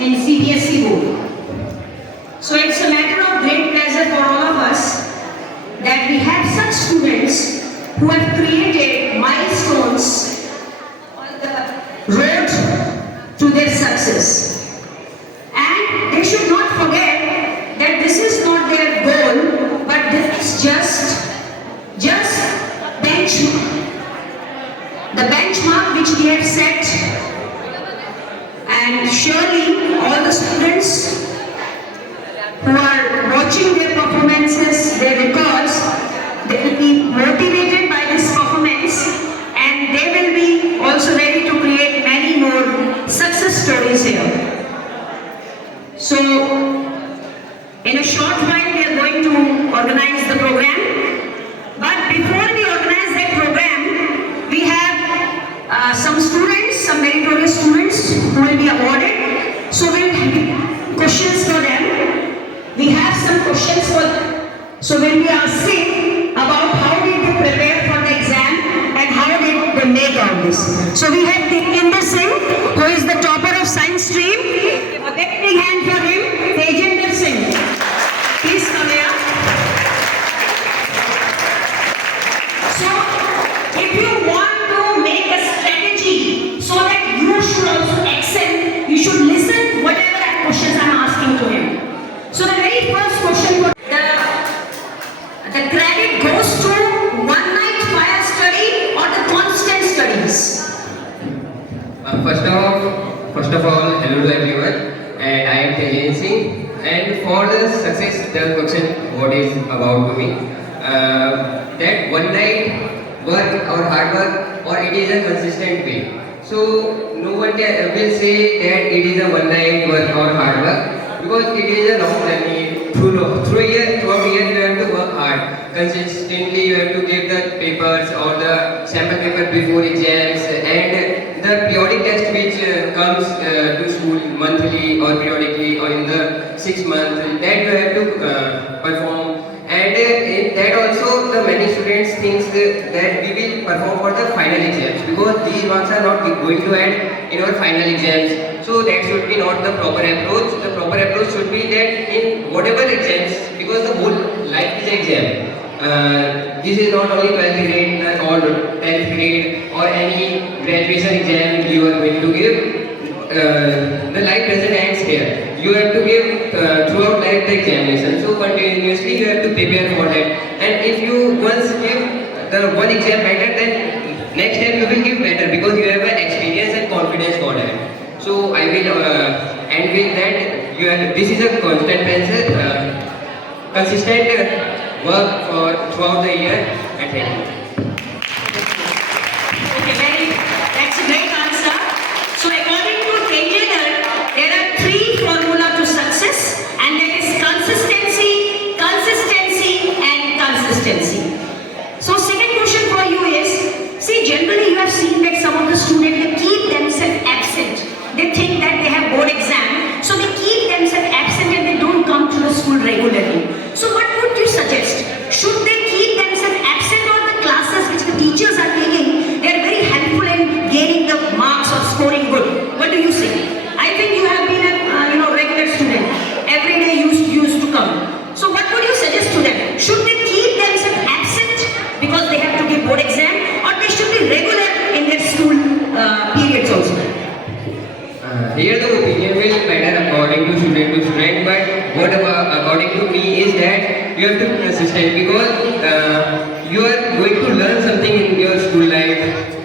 in CBSE board. So it's a matter of great pleasure for all of us that we have such students who have created milestones on the road to their success. And they should not forget that this is not their goal, but this is just benchmark. The benchmark which we have set, and surely all the students who are watching their performances, their records, they will be motivated by this performance and they will be also ready to create many more success stories here. So, in a short while we are going to organize the program. But before we organize that program, we have some students, some meritorious students who will be awarded. So we'll have questions for them. We have some questions for them. So we'll be asking about how did they prepare for the exam and how did they make all this. So we have Tejinder Singh, who is the topper of science stream. A big hand for him, Tejinder Singh. Please come here. So, if you want to make a strategy so that you should also excel, you should listen whatever questions I am asking to him. So the very first question, the credit goes to one night fire study or the constant studies? First of all, hello to everyone, and I am Tejinder Singh. And for the success, the question what is about to me, that one night work or hard work, or it is a consistent way. So no one will say that it is a one night work or hard work, because it is a long journey. Throughout year you have to work hard. Consistently you have to give the papers or the sample paper before exams, and the periodic test which comes to school monthly or periodically or in the 6 months, that you have to perform. And in that also the many students thinks that we will perform for the final exams, because these marks are not going to add in our final exams. So that should be not the proper approach. The proper approach should be that in whatever exams, because the whole life is exam. This is not only 12th grade or 10th grade or any graduation exam you are going to give. The life doesn't end here. You have to give throughout life the examination. So continuously you have to prepare for that. And if you once give the one exam better, then next time you will give better, because you have an experience and confidence for that. So I will end with that. This is a consistent work for throughout the year. And thank you. Okay, that's a great answer. So according to Tejinder, there are 3 formulas to success, and that is consistency, and consistency. So second question for you is, see, generally you have seen that some of the students, they keep themselves absent. They think that they have board exam, so they keep themselves absent and they don't come to the school regularly. So what would you suggest? Should they keep themselves absent, or the classes which the teachers are taking, they are very helpful in gaining the marks or scoring good? What do you say? I think you have been a regular student. Every day you used to come. So what would you suggest to them? Should they keep themselves absent because they have to give board exam, or they should be regular in their school periods also? Here the opinion will matter according to student, but what according to me is that you have to be consistent, because you are going to learn something in your school life,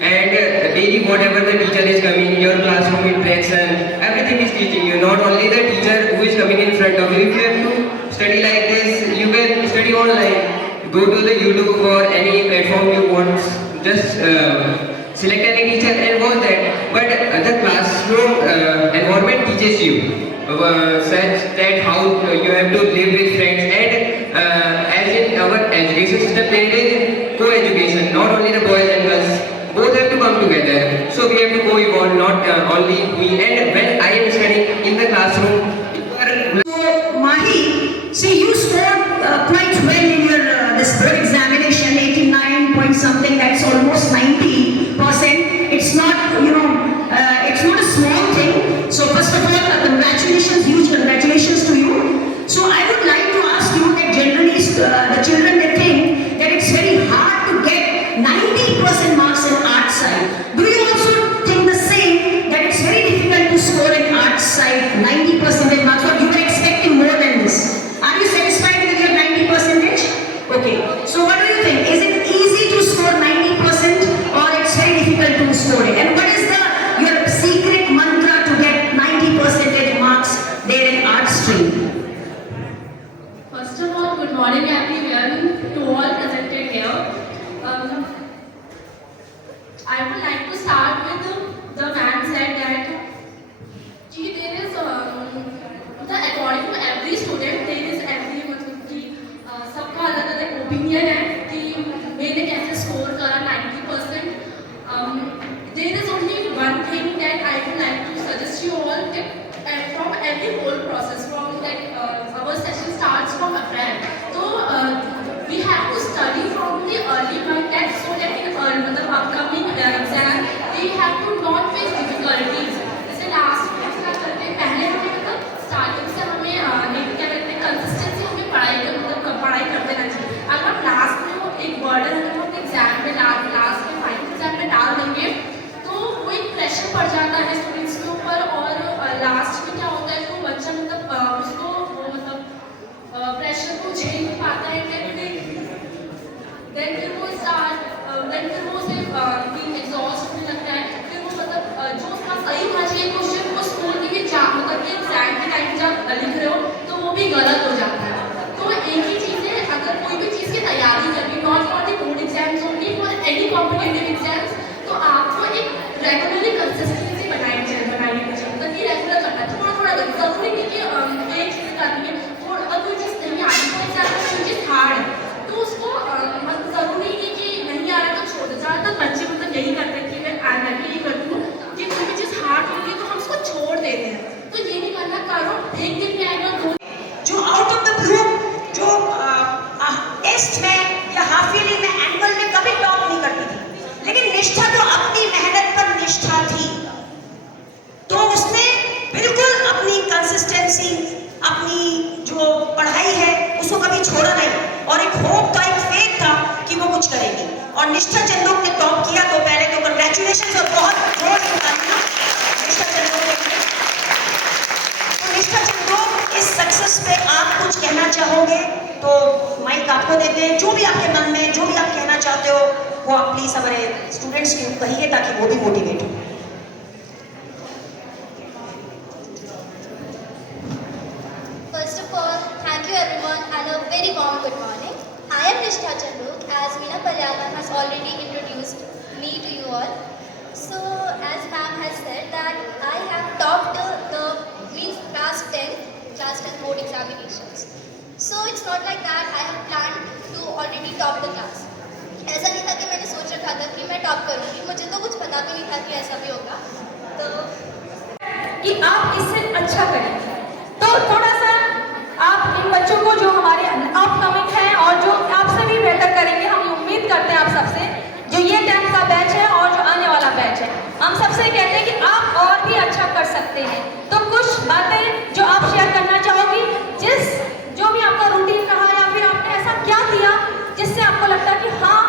and daily whatever the teacher is coming, your classroom interaction, everything is teaching you, not only the teacher who is coming in front of you. If you have to study like this, you can study online. Go to the YouTube or any platform you want, just select any teacher and watch that. But the classroom environment teaches you such that how you have to live with friends, and as in our education system there is co-education, not only the boys and girls, both have to come together. So we have to co-evolve, not only me. And when I am studying in the classroom, so Mahi, see, you scored quite well in your this board examination, 89 point something, that's almost 90%. It's not, it's not a small thing. So first of all, congratulations. Last में क्या होता है तो बच्चा मतलब उसको मतलब pressure को झेल नहीं पाता है, देन फिर वो उसे फील एग्जॉस्ट होने लगता है। फिर वो मतलब जो उसका सही होना चाहिए क्वेश्चन वो स्कूल के लिए मतलब कि एग्जाम के टाइम जब लिख रहे हो तो वो भी गलत हो जाता है। तो एक ही चीज़ है, अगर कोई भी चीज़ की तैयारी करनी, not for the board exams only, for any competitive exams, तो आपको एक रेगुलरली कंसिस्टेंसी बनानी चाहिए, मतलब कि रेगुलर करना है, थोड़ा थोड़ा करना, जरूरी नहीं कि एक चीज़ करनी है। और अगर कोई चीज़ नहीं आ रही, फॉर एग्जाम्पल कोई चीज़ हार्ड है तो उसको मतलब जरूरी नहीं कि नहीं आ रहा तो छोड़ दो। ज़्यादातर बच्चे मतलब यही करते हैं कि मैं यही करती हूँ कि कोई भी चीज़ हार्ड होती है तो हम उसको छोड़ देते हैं। तो ये नहीं करना, करो, एक दिन में आएगा, दो जो आउट ऑफ द ब्लू, जो टेस्ट में या हाफ ईयरली में, एनुअल में कभी टॉप नहीं करती थी, लेकिन निष्ठा तो अपनी मेहनत पर निष्ठा थी, तो उसने बिल्कुल अपनी कंसिस्टेंसी, अपनी जो पढ़ाई है उसको कभी छोड़ा नहीं, और एक होप था, एक फेथ था कि वो कुछ करेगी। और निष्ठा चंदोक ने टॉप किया, तो पहले तो कंग्रेचुलेशन और बहुत जोर से तालियां निष्ठा चंदोक के लिए। तो निष्ठा चंदोक, इस सक्सेस पे आप कुछ कहना चाहोगे तो माइक आपको देते हैं। जो भी आपके मन में, जो भी आप कहना चाहते हो वो आप प्लीज हमारे स्टूडेंट्स को कहिए ताकि वो भी मोटिवेट हो। First of all, thank you everyone and a very warm good morning. I am Nishtha Chandok, as Meena Palyagan has already introduced me to you all. So, as ma'am has said that I have topped the means class 10 board examinations. So it's not like that I have planned to already top the class. ऐसा नहीं था कि मैंने सोच रखा था कि मैं टॉप करूँगी, मुझे तो कुछ पता भी नहीं था कि ऐसा भी होगा। तो कि आप इससे अच्छा करें, तो थोड़ा सा आप इन बच्चों को जो हमारे अपकमिंग हैं और जो आपसे भी बेहतर करेंगे, हम उम्मीद करते हैं आप सबसे, जो ये 10th का बैच है और जो आने वाला बैच है, हम सबसे कहते हैं कि आप और भी अच्छा कर सकते हैं। तो कुछ बातें जो आप शेयर करना चाहोगी, जो भी आपका रूटीन रहा या फिर आपने ऐसा क्या किया जिससे आपको लगता है कि हाँ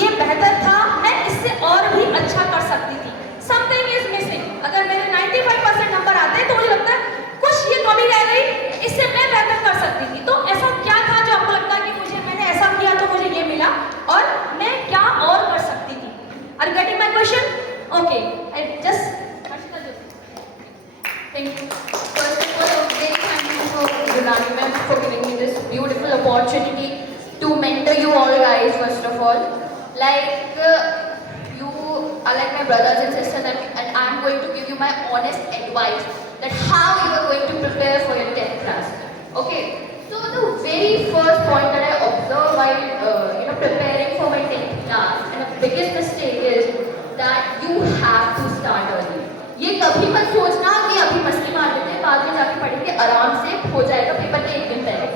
ये बेहतर था, मैं इससे और भी अच्छा कर सकती थी, समथिंग इज मिसिंग। अगर मेरे 95% नंबर आते तो मुझे लगता है कुछ ये कमी रह गई, इससे मैं बेहतर कर सकती थी। तो ऐसा क्या था जो आपको लगता है कि मैंने ऐसा किया तो मुझे ये मिला और मैं क्या और कर सकती थी? Are you getting my question? Okay, I just Thank you. First of all, a big thank you for Yunani ma'am for giving me this beautiful opportunity to mentor you all guys. First of all, like you are like my brothers and sisters, and I am going to give you my honest advice that how you are going to prepare for your 10th class. Okay. So the very first point that I observed while preparing for my 10th class, and the biggest mistake is that you have to start early. ये कभी मत सोचना कि अभी मस्ती मार लेते हैं, बाद में जाके पढ़ेंगे, आराम से हो जाएगा पेपर के एक दिन पहले।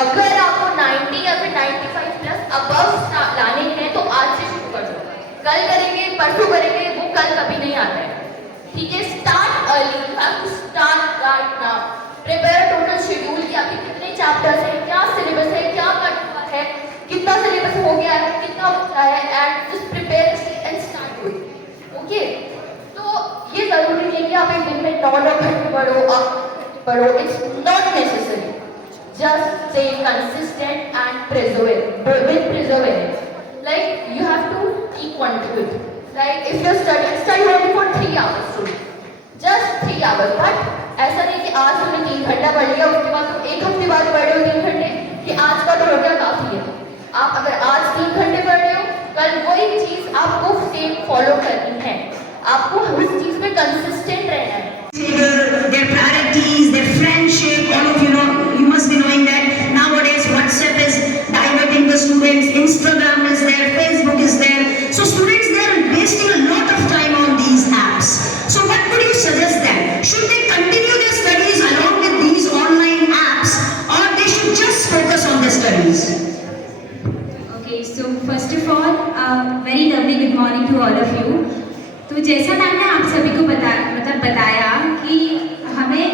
अगर आपको 90 या फिर 95 प्लस अबव लाने हैं तो आज से शुरू कर दो, कल करेंगे, परसों करेंगे, वो कल कभी नहीं आता है, ठीक है? Start early, you have to start right now. Prepare total schedule कि आपके कितने चैप्टर्स हैं, क्या सिलेबस है, क्या पढ़ना है, कितना सिलेबस हो गया है, कितना बचा है, and just prepare and start doing. Okay, ये जरूरी नहीं कि आप एक दिन में 9 घंटे पढ़ो, it's not necessary. Just stay consistent and perseverance. Like you have to keep one to it. Like if you're study only for 3 hours only, just 3 hours. But ऐसा नहीं कि आज तुमने 3 घंटा पढ़ लिया, उसके बाद तुम एक हफ्ते बाद पढ़ रहे हो 3 घंटे, कि आज का तो हो गया काफी है। आप अगर आज 3 घंटे पढ़ रहे हो, कल वही चीज आपको सेम फॉलो करनी है, आपको उस चीज में कंसिस्टेंट रहना है। Their priorities, their friendship, all of you must be knowing that nowadays WhatsApp is diverting the students, Instagram is there, Facebook is there. So students, they are wasting a lot of time on these apps. So what would you suggest them? Should they continue their studies along with these online apps, or they should just focus on their studies? Okay, so first of all, very lovely good morning to all of you. तो जैसा मैंने आप सभी को बताया कि हमें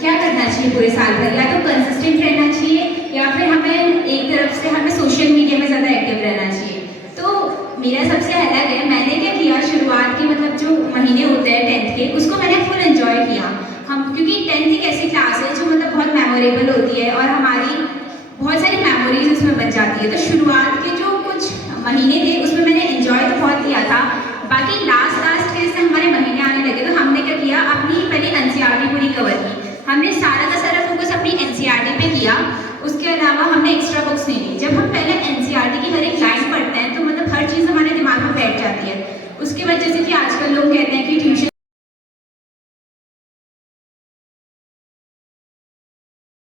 क्या करना चाहिए पूरे साल भर, या तो कंसिस्टेंट रहना चाहिए या फिर हमें एक तरफ से हमें सोशल मीडिया में ज़्यादा एक्टिव रहना चाहिए। तो मेरा सबसे अलग है, मैंने क्या किया, शुरुआत के मतलब जो महीने होते हैं 10th के, उसको मैंने फुल एंजॉय किया। हम क्योंकि 10th एक ऐसी क्लास है जो मतलब बहुत मेमोरेबल होती है और हमारी बहुत सारी मेमोरीज उसमें बन जाती है। तो शुरुआत के जो कुछ महीने थे उसमें मैंने एंजॉय तो बहुत किया था, बाकी लास्ट के जैसे हमारे महीने आने लगे तो हमने क्या किया, अपनी पहले एनसीईआरटी पूरी कवर की। हमने सारा का सारा फोकस अपनी एनसीईआरटी पे किया, उसके अलावा हमने एक्स्ट्रा बुक्स नहीं ली। जब हम पहले एनसीईआरटी की हर एक लाइन पढ़ते हैं तो मतलब हर चीज़ हमारे दिमाग में बैठ जाती है। उसके बाद जैसे कि आजकल लोग